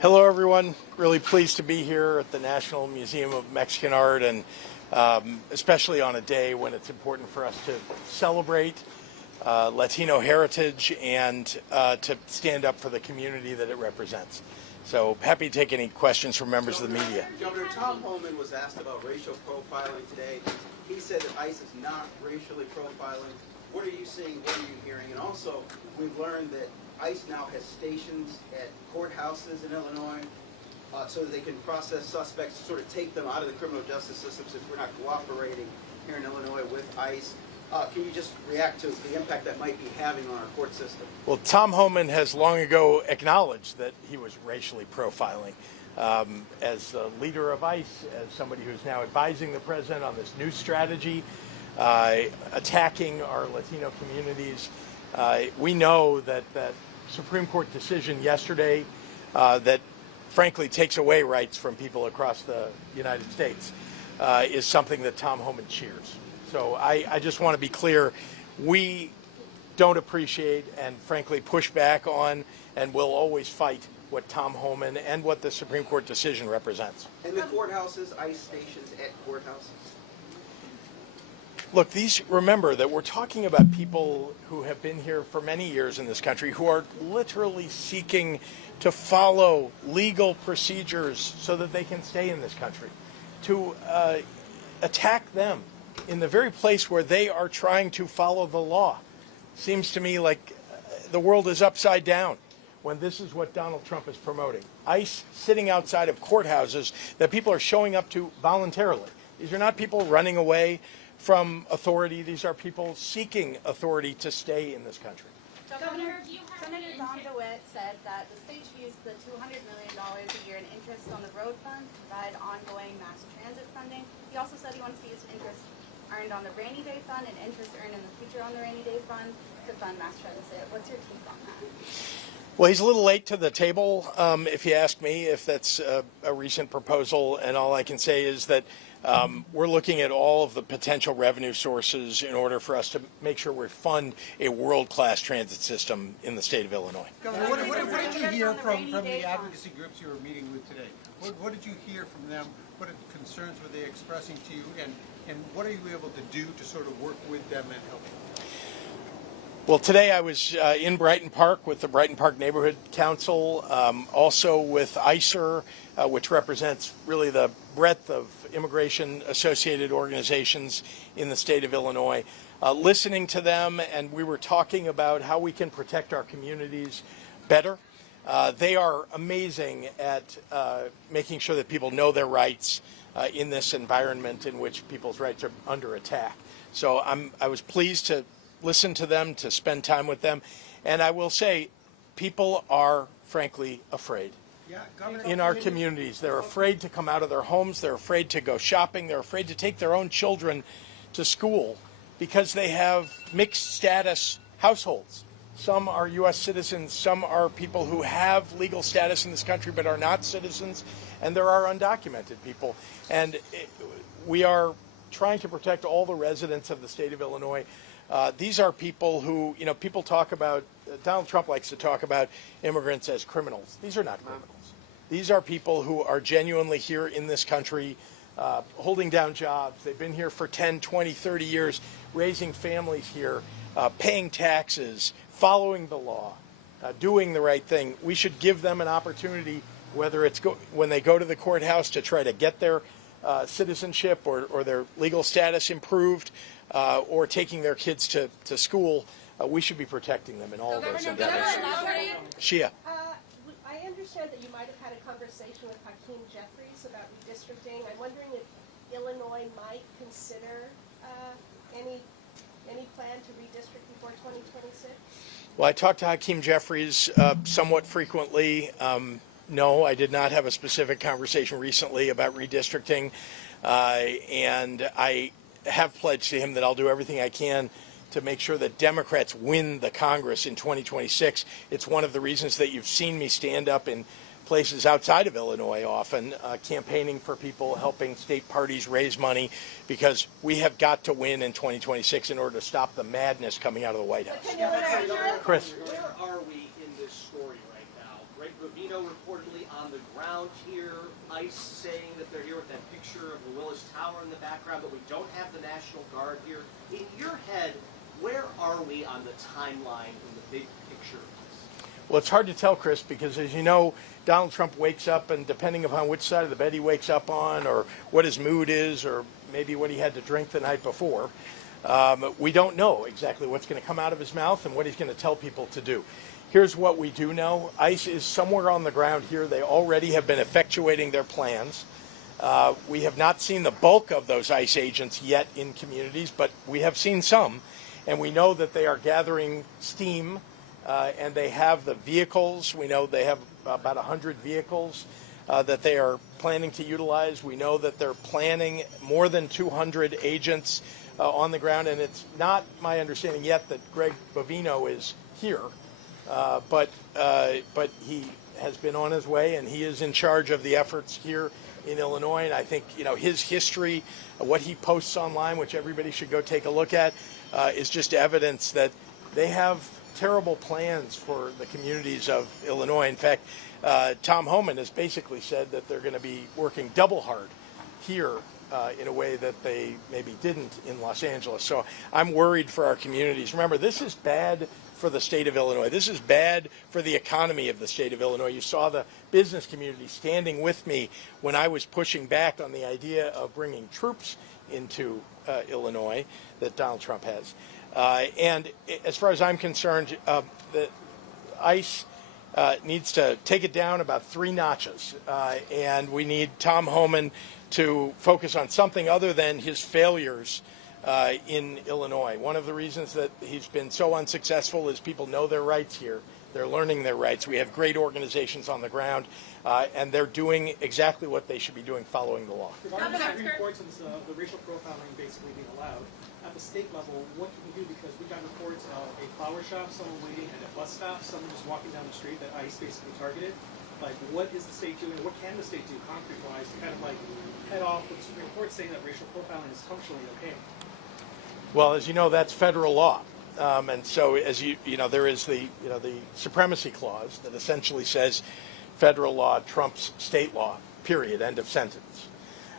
Hello, everyone. Really pleased to be here at the National Museum of Mexican Art, and especially on a day when it's important for us to celebrate Latino heritage and to stand up for the community that it represents. So happy to take any questions from members of the media. Governor Tom Homan was asked about racial profiling today. He said that ICE is not racially profiling. What are you seeing? What are you hearing? And also, we've learned that ICE now has stations at courthouses in Illinois so that they can process suspects, sort of take them out of the criminal justice system since we're not cooperating here in Illinois with ICE. Can you just react to the impact that might be having on our court system? Well, Tom Homan has long ago acknowledged that he was racially profiling. As the leader of ICE, as somebody who's now advising the president on this new strategy, attacking our Latino communities, we know that that Supreme Court decision yesterday that frankly takes away rights from people across the United States is something that Tom Homan cheers. So I just want to be clear, we don't appreciate and frankly push back on and will always fight what Tom Homan and what the Supreme Court decision represents. And the courthouses, ICE stations at courthouses? Look, remember that we're talking about people who have been here for many years in this country who are literally seeking to follow legal procedures so that they can stay in this country. To attack them in the very place where they are trying to follow the law seems to me like the world is upside down when this is what Donald Trump is promoting. ICE sitting outside of courthouses that people are showing up to voluntarily. These are not people running away from authority. These are people seeking authority to stay in this country. Governor, Senator Don DeWitt said that the state should use the $200 million a year in interest on the road fund to provide ongoing mass transit funding. He also said he wants to use interest earned on the rainy day fund and interest earned in the future on the rainy day fund to fund mass transit. What's your take on that? Well, he's a little late to the table, if you ask me, if that's a recent proposal. And all I can say is that we're looking at all of the potential revenue sources in order for us to make sure we fund a world-class transit system in the state of Illinois. Governor, what did you hear from the advocacy groups you were meeting with today? What did you hear from them? What concerns were they expressing to you? And what are you able to do to sort of work with them and help them? Well, today I was in Brighton Park with the Brighton Park Neighborhood Council, also with ICER, which represents really the breadth of immigration-associated organizations in the state of Illinois, listening to them, and we were talking about how we can protect our communities better. They are amazing at making sure that people know their rights in this environment in which people's rights are under attack. So I was pleased to listen to them, to spend time with them. And I will say, people are, frankly, afraid. In our communities, they're afraid to come out of their homes. They're afraid to go shopping. They're afraid to take their own children to school because they have mixed status households. Some are U.S. citizens. Some are people who have legal status in this country but are not citizens. And there are undocumented people. And we are trying to protect all the residents of the state of Illinois. These are people who, people talk about, Donald Trump likes to talk about immigrants as criminals. These are not criminals. These are people who are genuinely here in this country, holding down jobs. They've been here for 10, 20, 30 years, raising families here, paying taxes, following the law, doing the right thing. We should give them an opportunity, whether it's when they go to the courthouse to try to get their citizenship or their legal status improved, or taking their kids to school. We should be protecting them in all of those endeavors. Shia. I understand that you might have had a conversation with Hakeem Jeffries about redistricting. I'm wondering if Illinois might consider any plan to redistrict before 2026? Well, I talked to Hakeem Jeffries somewhat frequently. No, I did not have a specific conversation recently about redistricting, and I have pledged to him that I'll do everything I can to make sure that Democrats win the Congress in 2026. It's one of the reasons that you've seen me stand up in places outside of Illinois often, campaigning for people, helping state parties raise money, because we have got to win in 2026 in order to stop the madness coming out of the White House. Chris. Where are we in this story right now? Greg Bovino reportedly on the ground here, ICE saying that they're here with that picture of the Willis Tower in the background, but we don't have the National Guard here. In your head, where are we on the timeline in the big picture of this? Well, it's hard to tell, Chris, because as you know, Donald Trump wakes up, and depending upon which side of the bed he wakes up on, or what his mood is, or maybe what he had to drink the night before, we don't know exactly what's going to come out of his mouth and what he's going to tell people to do. Here's what we do know. ICE is somewhere on the ground here. They already have been effectuating their plans. We have not seen the bulk of those ICE agents yet in communities, but we have seen some. And we know that they are gathering steam, and they have the vehicles. We know they have about 100 vehicles that they are planning to utilize. We know that they're planning more than 200 agents on the ground, and it's not my understanding yet that Greg Bovino is here. But he has been on his way, and he is in charge of the efforts here in Illinois. And I think, you know, his history, what he posts online, which everybody should go take a look at, is just evidence that they have terrible plans for the communities of Illinois. In fact, Tom Homan has basically said that they're going to be working double hard here in a way that they maybe didn't in Los Angeles. So I'm worried for our communities. Remember, this is bad for the state of Illinois. This is bad for the economy of the state of Illinois. You saw the business community standing with me when I was pushing back on the idea of bringing troops into Illinois that Donald Trump has. And as far as I'm concerned, the ICE needs to take it down about 3 notches. And we need Tom Homan to focus on something other than his failures in Illinois. One of the reasons that he's been so unsuccessful is people know their rights here. They're learning their rights. We have great organizations on the ground, and they're doing exactly what they should be doing, following the law. Regarding the Supreme Court since the racial profiling basically being allowed, at the state level, what can we do? Because we got reports of a flower shop, someone waiting at a bus stop, someone just walking down the street that ICE basically targeted. Like, what is the state doing? What can the state do concrete-wise to kind of like head off with the Supreme Court saying that racial profiling is functionally okay? Well, as you know, that's federal law. And so, as you know, there is the supremacy clause that essentially says federal law trumps state law, period, end of sentence.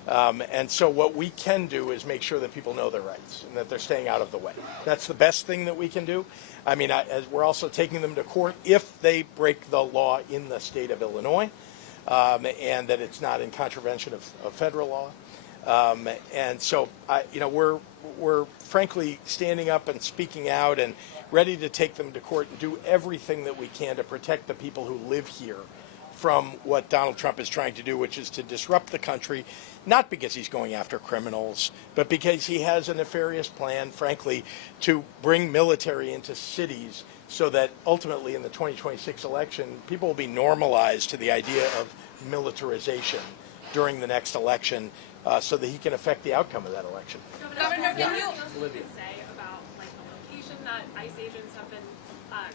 And so what we can do is make sure that people know their rights and that they're staying out of the way. That's the best thing that we can do. I mean, as we're also taking them to court if they break the law in the state of Illinois, and that it's not in contravention of federal law. And so, we're frankly standing up and speaking out and ready to take them to court and do everything that we can to protect the people who live here from what Donald Trump is trying to do, which is to disrupt the country, not because he's going after criminals, but because he has a nefarious plan, frankly, to bring military into cities so that ultimately in the 2026 election, people will be normalized to the idea of militarization during the next election so that he can affect the outcome of that election. Governor, can you say about like the location that ICE agents have been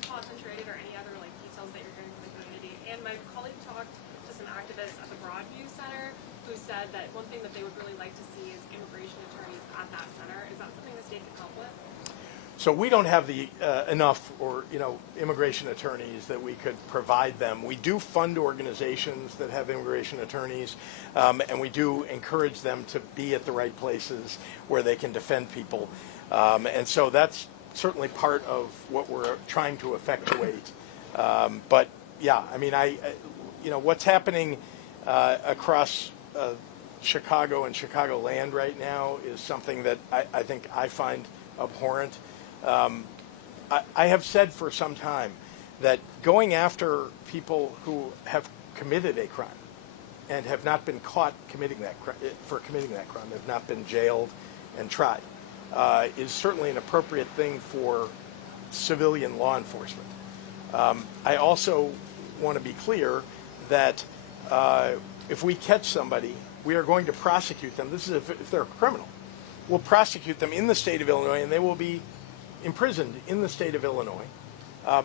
concentrated, or any other like details that you're hearing from the community? And my colleague talked to some activists at the Broadview Center who said that one thing that they would really like to see is immigration attorneys at that center. Is that something the state can help with? So we don't have the enough, or immigration attorneys that we could provide them. We do fund organizations that have immigration attorneys, and we do encourage them to be at the right places where they can defend people. And so that's certainly part of what we're trying to effectuate. But yeah, I mean, what's happening across Chicago and Chicagoland right now is something that I think I find abhorrent. I have said for some time that going after people who have committed a crime and have not been caught committing that crime, have not been jailed and tried, is certainly an appropriate thing for civilian law enforcement. I also want to be clear that if we catch somebody, we are going to prosecute them. This is if they're a criminal. We'll prosecute them in the state of Illinois, and they will be imprisoned in the state of Illinois,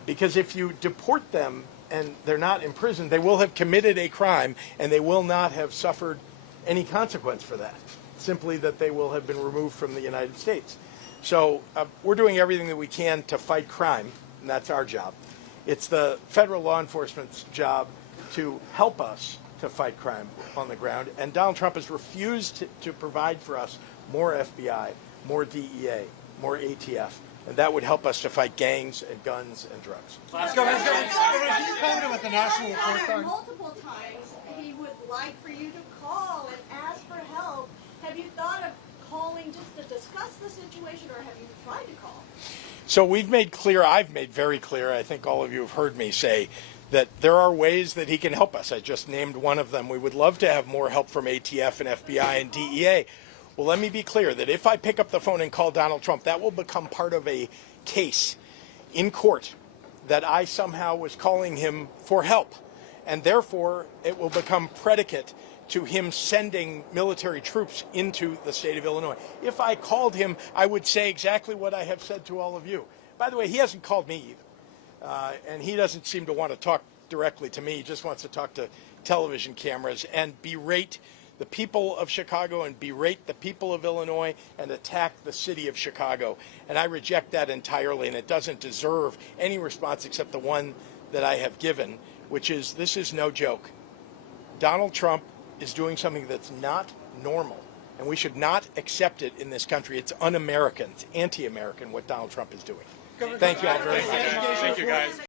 because if you deport them and they're not imprisoned, they will have committed a crime and they will not have suffered any consequence for that, simply that they will have been removed from the United States. So we're doing everything that we can to fight crime, and that's our job. It's the federal law enforcement's job to help us to fight crime on the ground. And Donald Trump has refused to provide for us more FBI, more DEA, more ATF. And that would help us to fight gangs and guns and drugs. Let's go. You quoted with the national report on. Multiple times, he would like for you to call and ask for help. Have you thought of calling just to discuss the situation, or have you tried to call? So we've made clear, I've made very clear, I think all of you have heard me say, that there are ways that he can help us. I just named one of them. We would love to have more help from ATF and FBI and DEA. Well, let me be clear that if I pick up the phone and call Donald Trump, that will become part of a case in court that I somehow was calling him for help. And therefore, it will become predicate to him sending military troops into the state of Illinois. If I called him, I would say exactly what I have said to all of you. By the way, he hasn't called me either. And he doesn't seem to want to talk directly to me. He just wants to talk to television cameras and berate the people of Chicago and berate the people of Illinois and attack the city of Chicago. And I reject that entirely, and it doesn't deserve any response except the one that I have given, which is this is no joke. Donald Trump is doing something that's not normal, and we should not accept it in this country. It's un-American, it's anti-American what Donald Trump is doing. Thank you all very much. Thank you, guys.